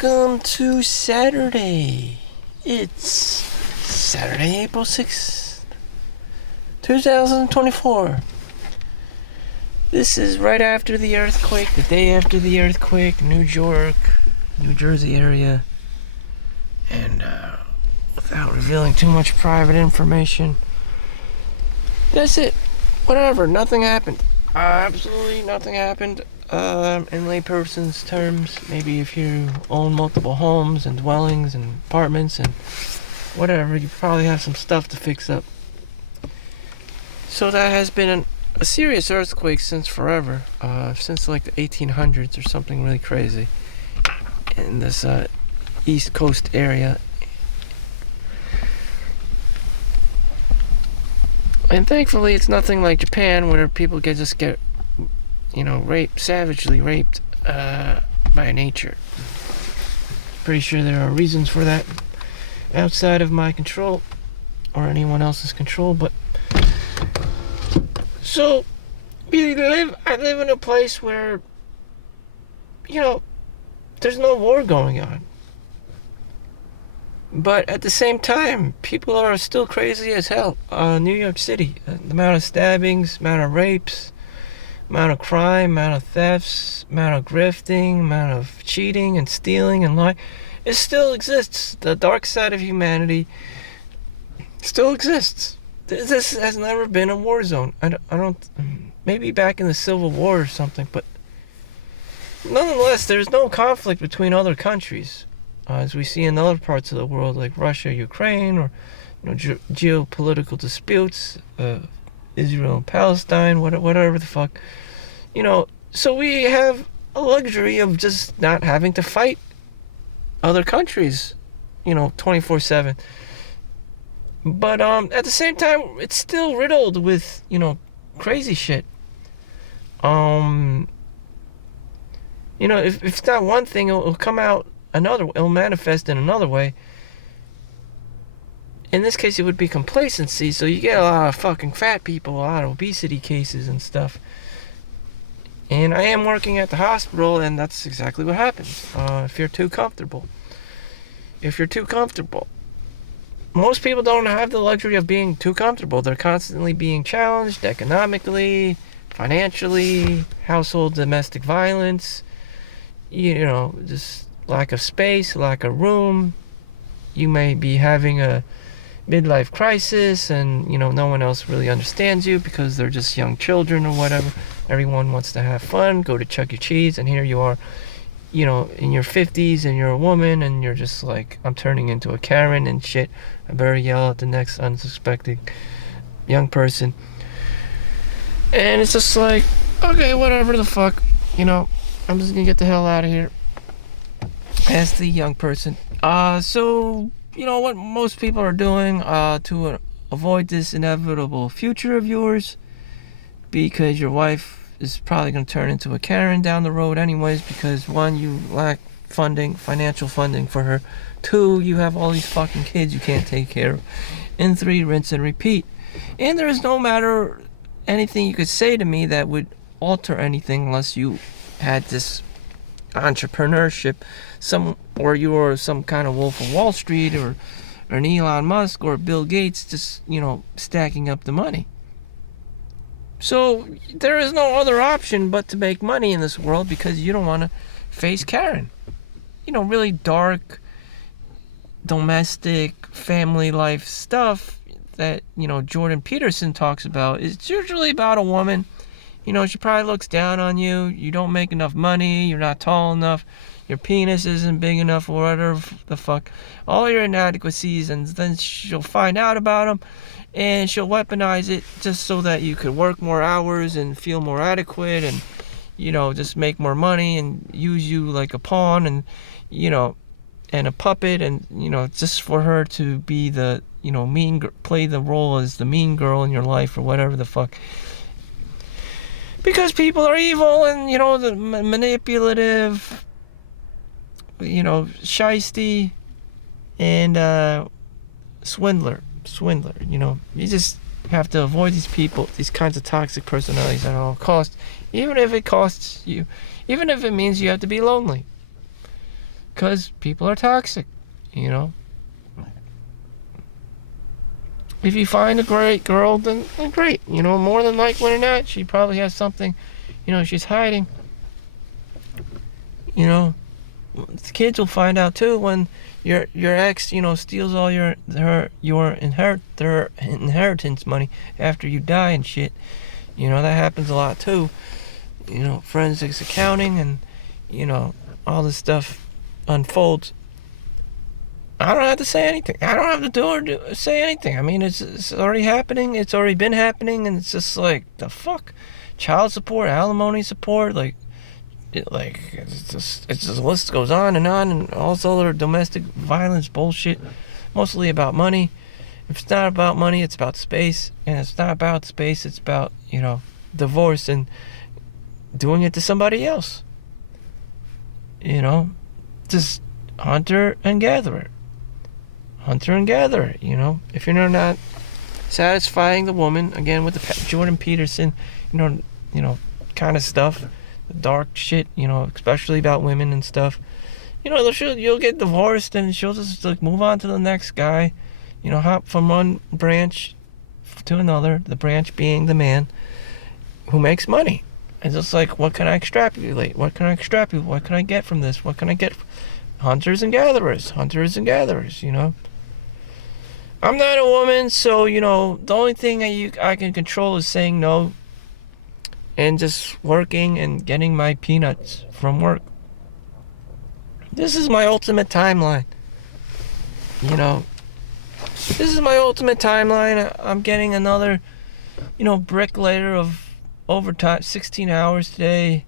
welcome to Saturday. It's Saturday, April 6th, 2024. This is right after the earthquake, the day after the earthquake, New York, New Jersey area. And without revealing too much private information, that's it. Whatever, nothing happened. Absolutely nothing happened. In layperson's terms, maybe if you own multiple homes and dwellings and apartments and whatever, you probably have some stuff to fix up. So that has been a serious earthquake since forever, since like the 1800s or something really crazy in this East Coast area. And thankfully it's nothing like Japan where people just get raped, savagely raped by nature. Pretty sure there are reasons for that outside of my control or anyone else's control, but so I live in a place where there's no war going on. But at the same time, people are still crazy as hell. New York City, the amount of stabbings, amount of rapes, amount of crime, amount of thefts, amount of grifting, amount of cheating and stealing and lying, it still exists. The dark side of humanity still exists. This has never been a war zone. I don't maybe back in the Civil War or something, but nonetheless, there's no conflict between other countries, as we see in other parts of the world, like Russia, Ukraine, or geopolitical disputes. Israel and Palestine, whatever the fuck. So we have a luxury of just not having to fight other countries, 24/7. But at the same time, it's still riddled with, crazy shit. If it's not one thing, it'll come out another, it'll manifest in another way. In this case, it would be complacency, so you get a lot of fucking fat people, a lot of obesity cases and stuff. And I am working at the hospital, and that's exactly what happens. If you're too comfortable. Most people don't have the luxury of being too comfortable. They're constantly being challenged economically, financially, household domestic violence, just lack of space, lack of room. You may be having a midlife crisis and no one else really understands you because they're just young children or whatever. Everyone wants to have fun, go to Chuck E. Cheese, and here you are, in your 50s and you're a woman and you're just like, I'm turning into a Karen and shit. I better yell at the next unsuspecting young person. And it's just like, okay, whatever the fuck, I'm just gonna get the hell out of here as the young person. So what most people are doing to avoid this inevitable future of yours, because your wife is probably going to turn into a Karen down the road anyways, because one, you lack financial funding for her, two, you have all these fucking kids you can't take care of, and three, rinse and repeat. And there is no matter anything you could say to me that would alter anything unless you had this entrepreneurship, or you were some kind of Wolf of Wall Street or an Elon Musk or Bill Gates, just stacking up the money. So there is no other option but to make money in this world, because you don't want to face Karen. Really dark domestic family life stuff that Jordan Peterson talks about. It's usually about a woman. She probably looks down on you. You don't make enough money. You're not tall enough. Your penis isn't big enough, or whatever the fuck. All your inadequacies, and then she'll find out about them, and she'll weaponize it just so that you could work more hours and feel more adequate, and just make more money and use you like a pawn, and and a puppet, and just for her to be the play the role as the mean girl in your life, or whatever the fuck. Because people are evil and, the manipulative, shisty, and swindler. You just have to avoid these people, these kinds of toxic personalities at all costs, even if it costs you, even if it means you have to be lonely. because people are toxic, you know. If you find a great girl, then great. You know, more than likely or not, she probably has something, you know, she's hiding. You know, the kids will find out too when your ex, you know, steals all your inheritance money after you die and shit. You know, that happens a lot too. You know, forensics accounting and, you know, all this stuff unfolds. I don't have to say anything. I don't have to do or say anything. I mean, it's already happening. It's already been happening, and it's just like, the fuck? Child support, alimony support, it's just the list goes on, and all this other domestic violence bullshit, mostly about money. If it's not about money, it's about space, and it's not about space, it's about, you know, divorce and doing it to somebody else. You know, just hunter and gatherer, you know. If you're not satisfying the woman, again with the Jordan Peterson, you know, kind of stuff, the dark shit, you know, especially about women and stuff, you know, you'll get divorced and she'll just like move on to the next guy, you know, hop from one branch to another, the branch being the man who makes money. And just like, what can I extrapolate? What can I get from this? What can I get? Hunters and gatherers, you know. I'm not a woman, so, you know, the only thing I can control is saying no and just working and getting my peanuts from work. This is my ultimate timeline. You know, this is my ultimate timeline. I'm getting another, you know, brick later of overtime, 16 hours today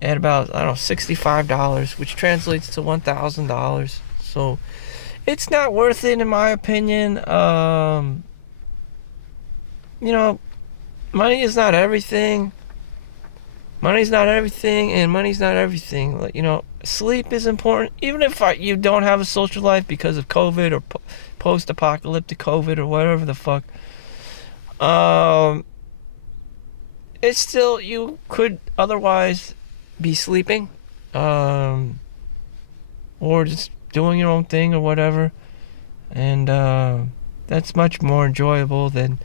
at about, I don't know, $65, which translates to $1,000. So it's not worth it, in my opinion. You know, money is not everything. And money's not everything. Like, you know, sleep is important. Even if you don't have a social life because of COVID or post-apocalyptic COVID or whatever the fuck, it's still, you could otherwise be sleeping, or just doing your own thing or whatever, and that's much more enjoyable than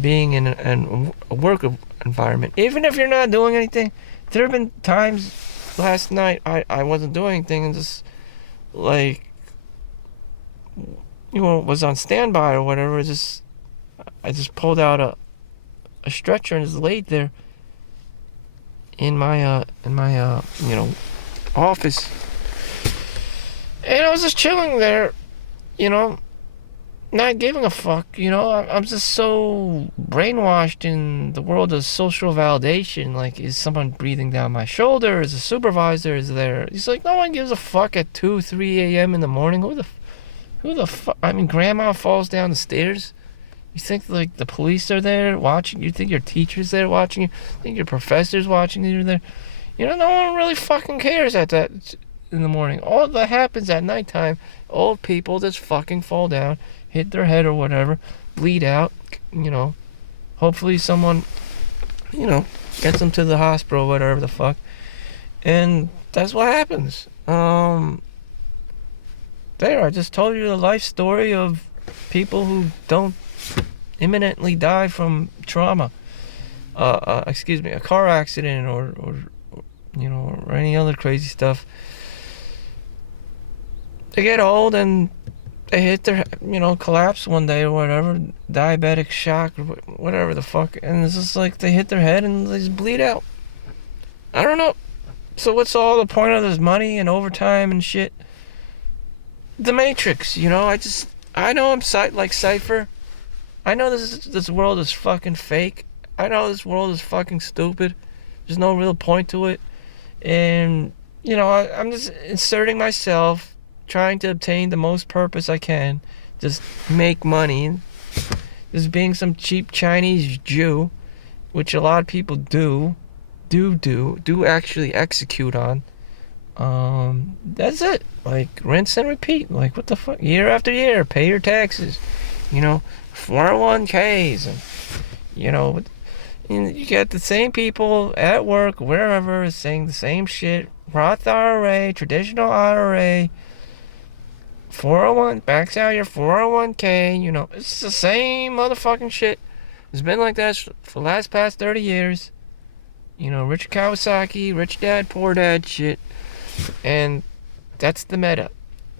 being in a work environment. Even if you're not doing anything, there have been times last night I wasn't doing anything and just, like, you know, was on standby or whatever. I just pulled out a stretcher and just laid there in my you know, office, and I was just chilling there, you know, not giving a fuck. You know, I'm just so brainwashed in the world of social validation. Like, is someone breathing down my shoulder? Is a supervisor is there? He's like, no one gives a fuck at 2-3 a.m. in the morning. Who the fuck? I mean, grandma falls down the stairs. You think, like, the police are there watching? You think your teacher's there watching you? You think your professor's watching you there? You know, no one really fucking cares at that in the morning. All that happens at nighttime, old people just fucking fall down, hit their head or whatever, bleed out, you know. Hopefully someone, you know, gets them to the hospital or whatever the fuck. And that's what happens. There, I just told you the life story of people who don't imminently die from trauma, a car accident or you know, or any other crazy stuff. They get old and they hit their, you know, collapse one day or whatever, diabetic shock or whatever the fuck, and it's just like they hit their head and they just bleed out. I don't know. So what's all the point of this money and overtime and shit? The Matrix, you know. I know I'm like Cypher. I know this world is fucking fake. I know this world is fucking stupid. There's no real point to it. And, you know, I'm just inserting myself, trying to obtain the most purpose I can. Just make money. Just being some cheap Chinese Jew, which a lot of people do actually execute on. That's it. Like, rinse and repeat. Like, what the fuck? Year after year, pay your taxes. You know, 401ks, and, you know, you get the same people at work, wherever, saying the same shit Roth IRA, traditional IRA, 401, max out your 401k, you know, it's the same motherfucking shit. It's been like that for the past 30 years. You know, Richard Kawasaki, rich dad, poor dad shit. And that's the meta.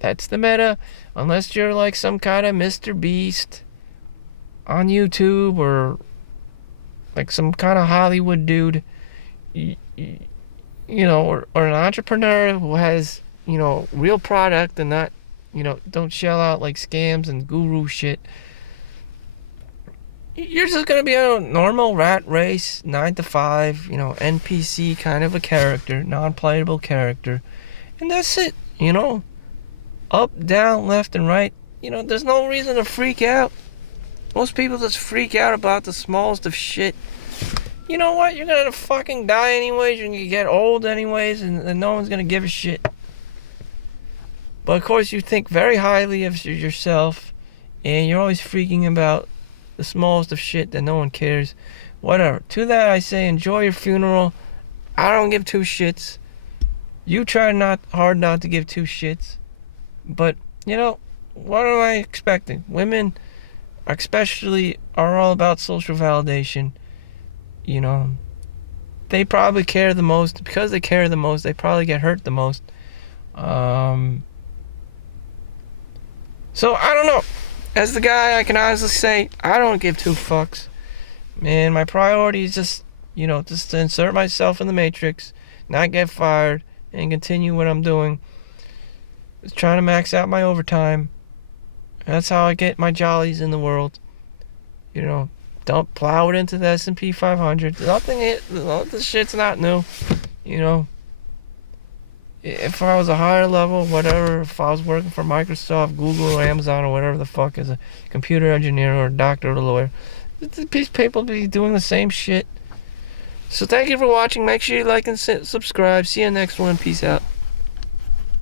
That's the meta. Unless you're like some kind of Mr. Beast on YouTube or like some kind of Hollywood dude, you know, or an entrepreneur who has, you know, real product and not, you know, don't shell out like scams and guru shit. You're just gonna be a normal rat race, 9 to 5, you know, NPC kind of a character, non-playable character. And that's it, you know. Up, down, left, and right. You know, there's no reason to freak out. Most people just freak out about the smallest of shit. You know what? You're gonna fucking die anyways. You're gonna get old anyways, and no one's gonna give a shit. But of course, you think very highly of yourself, and you're always freaking about the smallest of shit that no one cares. Whatever. To that, I say, enjoy your funeral. I don't give two shits. You try hard not to give two shits. But, you know, what am I expecting? Women, especially, are all about social validation. You know, they probably care the most. Because they care the most, they probably get hurt the most. So, I don't know. As the guy, I can honestly say, I don't give two fucks. Man, my priority is just, you know, just to insert myself in the matrix, not get fired, and continue what I'm doing. Just trying to max out my overtime. That's how I get my jollies in the world. You know, don't plow it into the S&P 500. This shit's not new. You know, if I was a higher level, whatever, if I was working for Microsoft, Google, or Amazon, or whatever the fuck, as a computer engineer or a doctor or a lawyer, these people be doing the same shit. So thank you for watching. Make sure you like and subscribe. See you next one. Peace out.